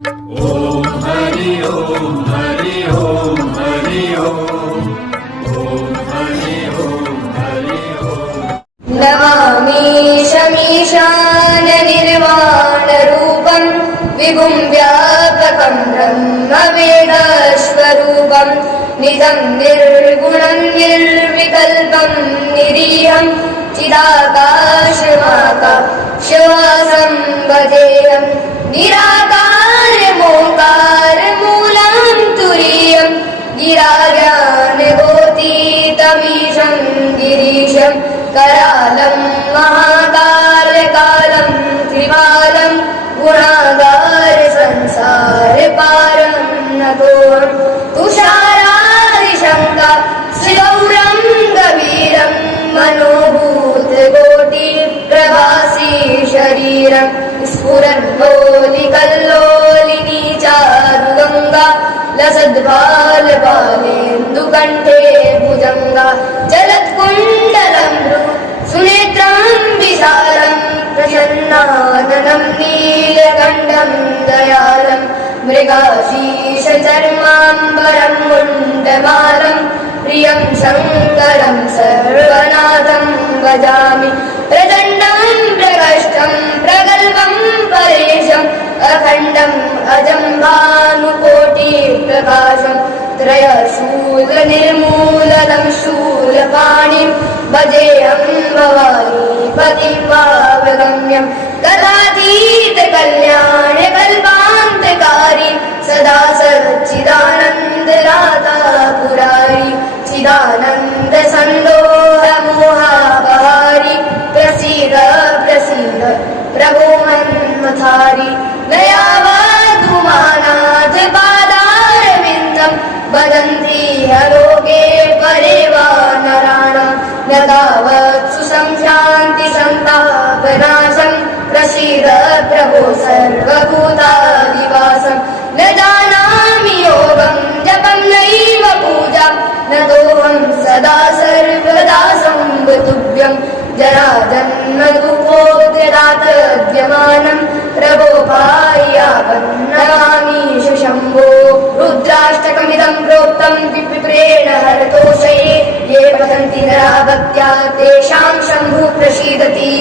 ॐ हरि ओम हरि ओम हरि ओम हरि ओम हरि ओम। नमामीशमीशान निर्वाणरूपं विभुं व्यापकं ब्रह्मवेदस्वरूपं निजं निर्गुणं निर्विकल्पं निरीहं चिदाकाशमाकाशवासं भजेयं निराकारमोकारमूलं तुरीयं गिराज्ञानगोतीतमीशं गिरीशं करालं महाकार्यकालं त्रिपालं गुणागार संसारपारं नतोऽहं तुषारादिशङ्का श्रीगौरं गभीरं मनोभूतकोटिप्रवासी शरीरं स्फुरन्लोलिकल्लोलिनी चारुगङ्गा लसद्भालपालेन्दुकण्ठे भुजङ्गा जलत्कुण्डलं सुनेत्रं विशालं प्रसन्नाननं नीलकण्ठं दयालं मृगाशीषचर्माम्बरं मुण्डमालं प्रियं शङ्करं सर्वनाथं भजामि प्रचण्डं प्रकष्टं प्रगल्भं परेशम् अखण्डम् अजं भानुकोटिप्रकाशं त्रयशूलनिर्मूलनं शूलपाणिं भजेऽहं भवानीपतिं पावगम्यं कलातीतकल्याणकल्पान्तकारी सदा सच्चिदानन्ददाता पुरारी चिदानन्दसन्दोहमोहापहारी प्रसीद प्रसीद प्रभो मन्मथारी दयावधूमानाथ पादारविन्दं वदन्ति हलोके परे वा नराणां न तावत् सुसंशान्ति सन्तापनाशं प्रसीद प्रभो सर्वभूतादिवासं न जानामि योगं जपं नैव पूजा न दोहं सदा सर्वदा संवतुभ्यं जराजन्मदुःखोऽद्यदातद्यमानं प्रभो पाह्यापन्नमामीश शम्भो रुद्राष्टकमिदं प्रोक्तं विप्रेण हरतोषये ये पठन्ति नरा भक्त्या तेषां शम्भुः प्रसीदति।